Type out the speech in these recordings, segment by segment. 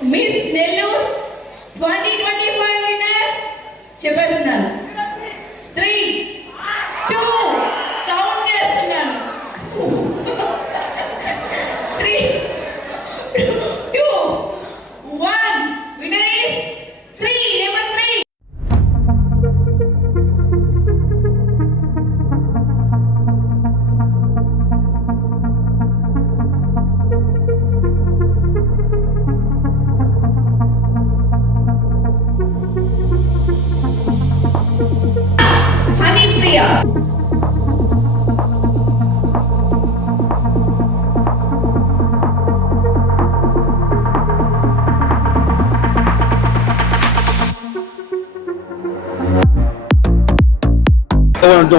Miss Nellore 20 honey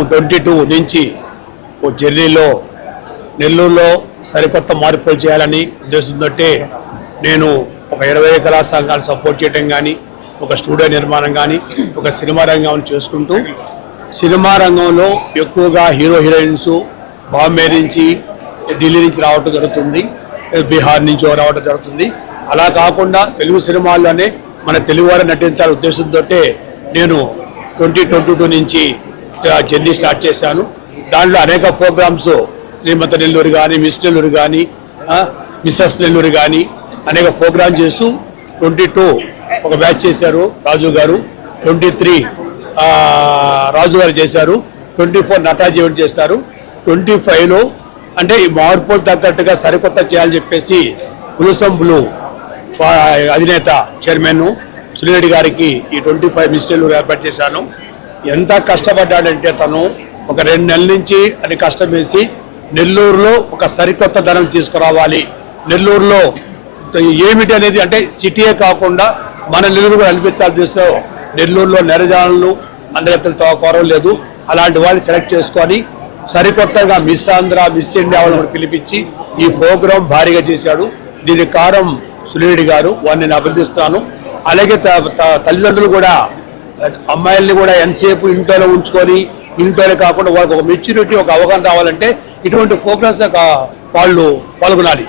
twenty two నుంచి ఓ ఢిల్లీలో నెల్లూరులో సరికొత్త మార్పులు చేయాలని ఉద్దేశంతో నేను ఒక ఇరవై కళా సంఘాలు సపోర్ట్ చేయడం కానీ ఒక స్టూడియో నిర్మాణం కానీ ఒక సినిమా రంగం చేసుకుంటూ సినిమా రంగంలో ఎక్కువగా హీరో హీరోయిన్స్ బాంబే నుంచి ఢిల్లీ నుంచి రావటం జరుగుతుంది బీహార్ నుంచి రావటం జరుగుతుంది. అలా కాకుండా తెలుగు సినిమాల్లోనే మన తెలుగువారు నటించాలనే ఉద్దేశంతో నేను ట్వంటీ ట్వంటీ టూ నుంచి జర్నీ స్టార్ట్ చేశాను. దాంట్లో అనేక ప్రోగ్రామ్స్ శ్రీమతి నెల్లూరు కానీ మిస్ నెల్లూరు కానీ మిస్సెస్ నెల్లూరు కానీ అనేక ప్రోగ్రామ్ చేస్తూ ట్వంటీ టూ ఒక బ్యాచ్ చేశారు రాజు గారు. ట్వంటీ త్రీ రాజుగారు చేశారు. ట్వంటీ ఫోర్ నటాజీ ఈవెంట్ చేశారు ట్వంటీ ఫైవ్లో అంటే ఈ మార్పులు తగ్గట్టుగా సరికొత్త చేయాలని చెప్పేసి పులుసం బ్లూ అధినేత చైర్మన్ సునీరెడ్డి గారికి ఈ ట్వంటీ ఫైవ్ మిస్టేలు ఏర్పాటు చేశాను. ఎంత కష్టపడ్డాడంటే తను ఒక రెండు నెలల నుంచి అది కష్టం వేసి నెల్లూరులో ఒక సరికొత్త ధనం తీసుకురావాలి. నెల్లూరులో ఏమిటి అనేది అంటే సిటీయే కాకుండా మన నెల్లూరు కూడా అనిపించాల్సి నెల్లూరులో నెరజాలను అందరితో కోరం లేదు. అలాంటి వాళ్ళు సెలెక్ట్ చేసుకొని సరికొత్తగా మిస్ ఆంధ్ర మిస్ ఇండియా వాళ్ళని పిలిపించి ఈ ప్రోగ్రాం భారీగా చేశాడు. దీని కారం సునీడి గారు వారిని నేను అభినందిస్తాను అలాగే త- త- తల్లిదండ్రులు కూడా అమ్మాయిల్ని కూడా ఎంతసేపు ఇంట్లోనే ఉంచుకొని ఇంట్లోనే కాకుండా వాళ్ళకి ఒక మెచ్యూరిటీ ఒక అవగాహన రావాలంటే ఇటువంటి ప్రోగ్రామ్స్ వాళ్ళు పాల్గొనాలి.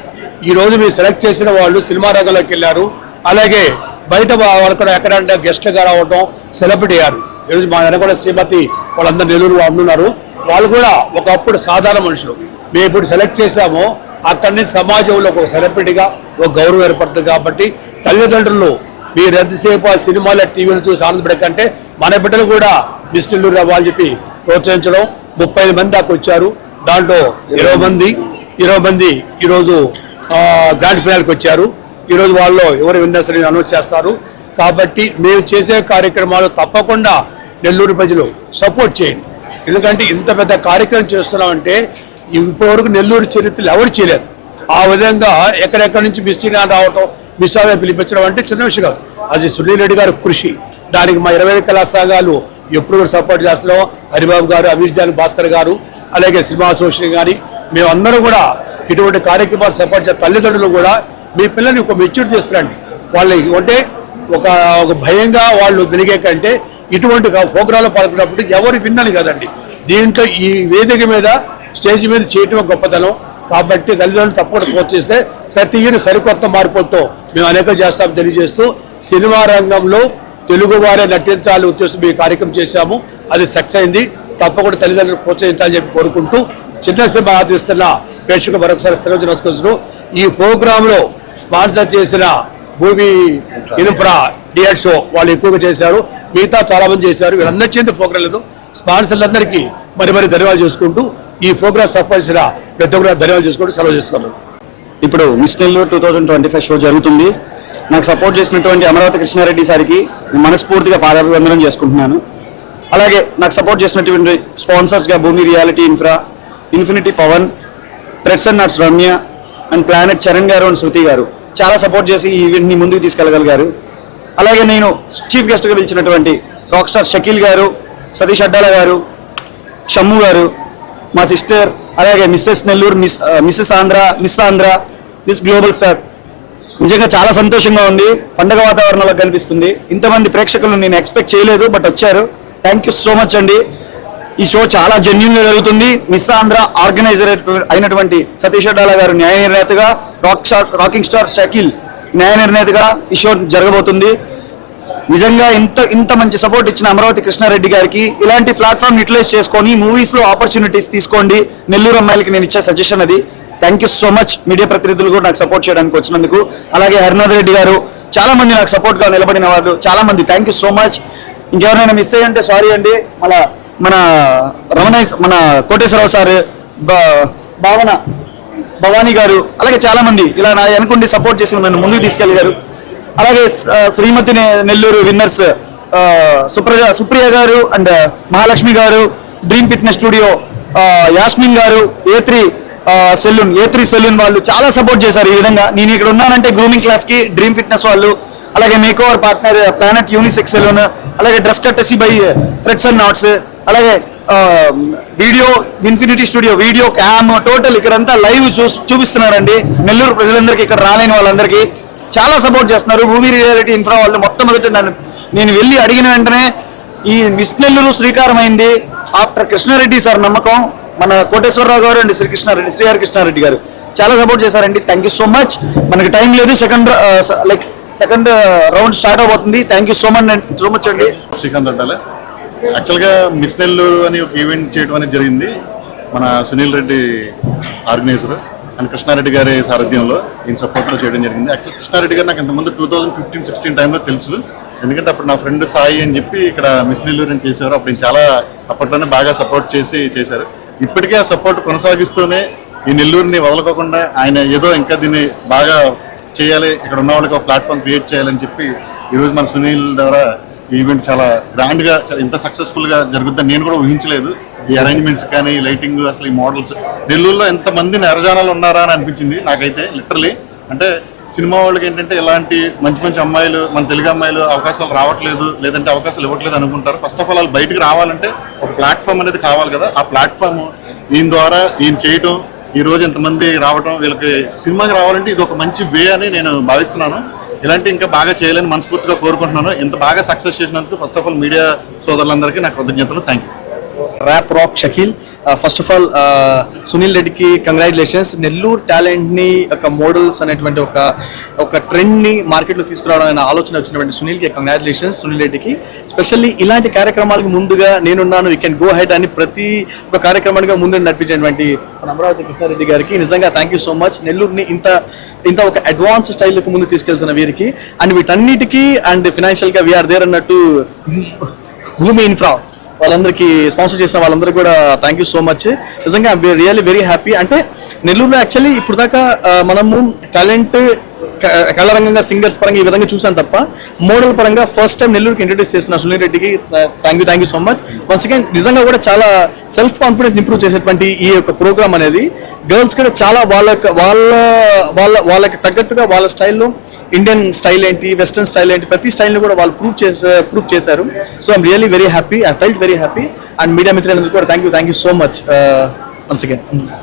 ఈ రోజు మీరు సెలెక్ట్ చేసిన వాళ్ళు సినిమా రంగంలోకి వెళ్ళారు. అలాగే బయట వాళ్ళు కూడా ఎక్కడంటే గెస్ట్లుగా రావడం సెలబ్రిటీ అయ్యారు. ఈరోజు మా వెనకాల శ్రీమతి వాళ్ళందరూ నెల్లూరు వాళ్ళు ఉన్నారు. వాళ్ళు కూడా ఒకప్పుడు సాధారణ మనుషులు. మేము ఇప్పుడు సెలెక్ట్ చేశామో. అక్కడి నుంచి సమాజంలో ఒక సెలబ్రిటీగా ఒక గౌరవం ఏర్పడుతుంది కాబట్టి తల్లిదండ్రులు మీరు ఎంతసేపు ఆ సినిమాల టీవీలు చూసి ఆనందపడకంటే మన బిడ్డలు కూడా మిస్ నెల్లూరు చెప్పి ప్రోత్సహించడం ముప్పై మంది దాకా వచ్చారు. దాంట్లో ఇరవై మంది ఇరవై మంది ఈరోజు గ్రాండ్ ఫినాల్కి వచ్చారు. ఈరోజు వాళ్ళు ఎవరు విన్నర్స్ అని అనౌన్స్ చేస్తారు. కాబట్టి మేము చేసే కార్యక్రమాలు తప్పకుండా నెల్లూరు ప్రజలు సపోర్ట్ చేయండి. ఎందుకంటే ఇంత పెద్ద కార్యక్రమం చేస్తున్నామంటే ఇప్పటివరకు నెల్లూరు చరిత్రలు ఎవరు చేయలేదు. ఆ విధంగా ఎక్కడెక్కడి నుంచి మిస్ ఇండియా రావటం మిస్ ఆవిడ పిలిపించడం అంటే చిన్న విషయం కాదు. అది సునీల్ రెడ్డి గారి కృషి. దానికి మా ఇరవై కళా సంఘాలు ఎప్పుడు కూడా సపోర్ట్ చేస్తున్నాం. హరిబాబు గారు అమీర్ జాన్ భాస్కర్ గారు అలాగే సినిమా అసోసియేషన్ కానీ మేమందరం కూడా ఇటువంటి కార్యక్రమాలు సపోర్ట్ చేసే తల్లిదండ్రులు కూడా మీ పిల్లల్ని ఒక మెచ్యూర్ తీసుకురండి వాళ్ళకి అంటే ఒక ఒక భయంగా వాళ్ళు పెరిగే కంటే ఇటువంటి ప్రోగ్రాంలో పాల్గొన్నప్పుడు ఎవరు విన్నాను కదండి. దీంట్లో ఈ వేదిక మీద స్టేజ్ మీద చేయటం గొప్పతనం. కాబట్టి తల్లిదండ్రులు తప్పకుండా ప్రోత్సహిస్తే ప్రతి ఇయర్ సరికొత్త మార్పులతో మేము అనేక చేస్తాం తెలియజేస్తూ సినిమా రంగంలో తెలుగు వారే నటించాలి ఉద్దేశం ఈ కార్యక్రమం చేశాము. అది సక్సెస్ అయింది. తప్పకుండా తల్లిదండ్రులు ప్రోత్సహించాలని చెప్పి కోరుకుంటూ చిన్న సినిమా ఆదిస్తున్న ప్రేక్షకు మరొకసారి సెలవు నమస్కరిస్తూ ఈ ప్రోగ్రాంలో స్పాన్సర్ చేసిన భూమి ఇన్ఫ్రా డిఎడ్ షో వాళ్ళు ఎక్కువగా చేశారు. మిగతా చాలా మంది చేశారు. వీళ్ళందరి చేతి ప్రోగ్రాం లేదు. స్పాన్సర్లందరికీ మరి మరి ధన్యవాదాలు చేసుకుంటూ ఈ ప్రోగ్రాం సఫల్ చేసిన ప్రతి ఒక్కరు ధన్యవాదాలు చేసుకుంటూ సెలవు చేసుకున్నాను ఇప్పుడు Miss Nellore two thousand twenty five show జరుగుతుంది. నాకు సపోర్ట్ చేసినటువంటి అమరావతి కృష్ణారెడ్డి సార్కి మనస్ఫూర్తిగా పాదాభివందనం చేసుకుంటున్నాను. అలాగే నాకు సపోర్ట్ చేసినటువంటి స్పాన్సర్స్గా Bhoomi reality infra infinity Pavan threads and nuts Ramya and planet Charan garu and Shruti గారు. చాలా సపోర్ట్ చేసి ఈ ఈవెంట్ని ముందుకు తీసుకెళ్ళగలిగారు. అలాగే నేను చీఫ్ గెస్ట్గా పిలిచినటువంటి రాక్ స్టార్ షకీల్ గారు సతీష్ అడ్డాల గారు షమ్ము గారు మా సిస్టర్ అలాగే Mrs Nellore Miss Mrs Andhra Miss Andhra Miss global star నిజంగా చాలా సంతోషంగా ఉంది. పండగ వాతావరణంలో కనిపిస్తుంది. ఇంతమంది ప్రేక్షకులు నేను ఎక్స్పెక్ట్ చేయలేదు బట్ వచ్చారు. థ్యాంక్ యూ సో మచ్ అండి. ఈ షో చాలా జెన్యున్గా జరుగుతుంది. మిస్ ఆంధ్ర ఆర్గనైజర్ అయినటువంటి సతీష్ అడ్డాల గారు న్యాయ నిర్ణేతగా rock star rocking star Shakeel న్యాయ నిర్ణేతగా ఈ షో జరగబోతుంది. నిజంగా ఇంత ఇంత మంచి సపోర్ట్ ఇచ్చిన అమరావతి కృష్ణారెడ్డి గారికి ఇలాంటి ప్లాట్ఫామ్ యూటిలైజ్ చేసుకొని మూవీస్లో ఆపర్చునిటీస్ తీసుకోండి. నెల్లూరు అమ్మాయిలకి నేను ఇచ్చే సజెషన్ అది. Thank you so much media ప్రతినిధులు కూడా నాకు సపోర్ట్ చేయడానికి వచ్చినందుకు. అలాగే హరినాథ్ రెడ్డి గారు చాలా మంది నాకు సపోర్ట్గా నిలబడిన వాళ్ళు. చాలా మంది. థ్యాంక్ యూ సో మచ్ ఇంకెవరైనా మిస్ అయ్యంటే సారీ అండి. మళ్ళీ మన రమణ మన కోటేశ్వరరావు సార్ బా- భావన భవానీ గారు అలాగే చాలా మంది ఇలా నా అనుకుండి సపోర్ట్ చేసి నన్ను ముందుకు తీసుకెళ్ళగారు. అలాగే Shrimati Nellore winners Supraja Supriya garu and Mahalakshmi garu dream fitness studio Yasmin garu A three salon A three salon వాళ్ళు చాలా సపోర్ట్ చేశారు ఈ విధంగా. నేను ఇక్కడ ఉన్నానంటే గ్రూమింగ్ క్లాస్కి డ్రీమ్ ఫిట్నెస్ వాళ్ళు అలాగే make over partner planet unisex salon అలాగే డ్రెస్ కట్టేసి బై థ్రెడ్స్ అండ్ నాట్స్ అలాగే video infinity studio video cam total ఇక్కడంతా లైవ్ చూ చూపిస్తున్నారండి. నెల్లూరు ప్రజలందరికీ ఇక్కడ రాలేని వాళ్ళందరికీ చాలా సపోర్ట్ చేస్తున్నారు. భూమి రియాలిటీ ఇన్ఫ్రా వాళ్ళు మొట్టమొదటి నన్ను నేను వెళ్ళి అడిగిన వెంటనే ఈ మిస్ నెల్లూరు శ్రీకారం అయింది ఆఫ్టర్ కృష్ణారెడ్డి సార్ నమ్మకం. మన కోటేశ్వరరావు గారు అండ్ శ్రీకృష్ణారెడ్డి శ్రీహరి కృష్ణారెడ్డి గారు. చాలా సపోర్ట్ చేశారండి. థ్యాంక్ యూ సో మచ్ మనకి టైం లేదు. Second like second round start అవబోతుంది. Thank you so much so much అండి. శ్రీకాంత్ అంటే యాక్చువల్గా మిస్ నెల్లూరు అని ఒక ఈవెంట్ చేయడం అనేది జరిగింది. మన సునీల్ రెడ్డి ఆర్గనైజర్ అండ్ కృష్ణారెడ్డి గారి సారథ్యంలో ఈయన సపోర్ట్లో చేయడం జరిగింది. యాక్చువల్ కృష్ణారెడ్డి గారు నాకు ఇంతకుముందు టూ థౌజండ్ ఫిఫ్టీన్ సిక్స్టీన్ టైంలో తెలుసు. ఎందుకంటే అప్పుడు నా ఫ్రెండ్ సాయి అని చెప్పి ఇక్కడ మిస్ నెల్లూరు అని చేశారు అప్పుడు చాలా అప్పట్లోనే బాగా సపోర్ట్ చేసి చేశారు. ఇప్పటికే ఆ సపోర్ట్ కొనసాగిస్తూనే ఈ నెల్లూరుని వదలకోకుండా ఆయన ఏదో ఇంకా దీన్ని బాగా చేయాలి ఇక్కడ ఉన్న వాళ్ళకి ఒక ప్లాట్ఫామ్ క్రియేట్ చేయాలని చెప్పి ఈరోజు మన సునీల్ ద్వారా ఈవెంట్ చాలా గ్రాండ్గా చాలా ఇంత సక్సెస్ఫుల్గా జరుగుతుందని నేను కూడా ఊహించలేదు. ఈ అరేంజ్మెంట్స్ కానీ లైటింగ్ అసలు ఈ మోడల్స్ నెల్లూరులో ఎంత మంది నెరజానాలు ఉన్నారా అని అనిపించింది నాకైతే లిటరలీ అంటే సినిమా వాళ్ళకి ఏంటంటే ఇలాంటి మంచి మంచి అమ్మాయిలు మన తెలుగు అమ్మాయిలు అవకాశాలు రావట్లేదు లేదంటే అవకాశాలు ఇవ్వట్లేదు అనుకుంటారు. ఫస్ట్ ఆఫ్ ఆల్ వాళ్ళు బయటకు రావాలంటే ఒక ప్లాట్ఫామ్ అనేది కావాలి కదా. ఆ ప్లాట్ఫామ్ ఈయన ద్వారా ఈయన చేయటం ఈ రోజు ఎంతమంది రావటం వీళ్ళకి సినిమాకి రావాలంటే ఇది ఒక మంచి వే అని నేను భావిస్తున్నాను. ఇలాంటి ఇంకా బాగా చేయాలని మనస్ఫూర్తిగా కోరుకుంటున్నాను. ఇంత బాగా సక్సెస్ చేసినందుకు ఫస్ట్ ఆఫ్ ఆల్ మీడియా సోదరులందరికీ నా కృతజ్ఞతలు. Thank you rap rock Shakeel first of all Sunil రెడ్డికి కంగ్రాచులేషన్స్ నెల్లూరు టాలెంట్ని ఒక మోడల్స్ అనేటువంటి ఒక ఒక ట్రెండ్ని మార్కెట్లో తీసుకురావడం అనే ఆలోచన వచ్చినటువంటి సునీల్కి కంగ్రాచులేషన్స్ సునీల్ రెడ్డికి స్పెషల్లీ ఇలాంటి కార్యక్రమాలకు ముందుగా నేనున్నాను. యూ కెన్ గో హెడ్ అని ప్రతి ఒక కార్యక్రమానికి ముందు నడిపించినటువంటి అమరావతి కృష్ణారెడ్డి గారికి నిజంగా థ్యాంక్ యూ సో మచ్ నెల్లూరుని ఇంత ఇంత ఒక అడ్వాన్స్ స్టైల్కి ముందు తీసుకెళ్తున్న వీరికి. అండ్ వీటన్నిటికీ అండ్ ఫినాన్షియల్గా వీఆర్ దేర్ అన్నట్టు భూమి ఇన్ఫ్రా వాళ్ళందరికీ స్పాన్సర్ చేసిన వాళ్ళందరికీ కూడా థ్యాంక్ యూ సో మచ్ నిజంగా రియల్లీ వెరీ హ్యాపీ అంటే నెల్లూరులో యాక్చువల్లీ ఇప్పుడు దాకా మనము టాలెంట్ కళారంగంగా సింగర్స్ పరంగా ఈ విధంగా చూసాను తప్ప మోడల్ పరంగా ఫస్ట్ టైం నెల్లూరుకి ఇంట్రడ్యూస్ చేసిన సునీల్ రెడ్డికి thank you thank you so much once again నిజంగా కూడా చాలా సెల్ఫ్ కాన్ఫిడెన్స్ ఇంప్రూవ్ చేసేటువంటి ఈ యొక్క ప్రోగ్రామ్ అనేది గర్ల్స్ కూడా చాలా వాళ్ళ వాళ్ళ వాళ్ళ వాళ్ళకి తగ్గట్టుగా వాళ్ళ స్టైల్లో ఇండియన్ స్టైల్ ఏంటి వెస్ట్రన్ స్టైల్ ఏంటి ప్రతి స్టైల్ని కూడా వాళ్ళు ప్రూవ్ చేసే ప్రూవ్ చేశారు. So I'm really very happy I felt very happy and media మిత్రులందరూ కూడా thank you thank you so much once again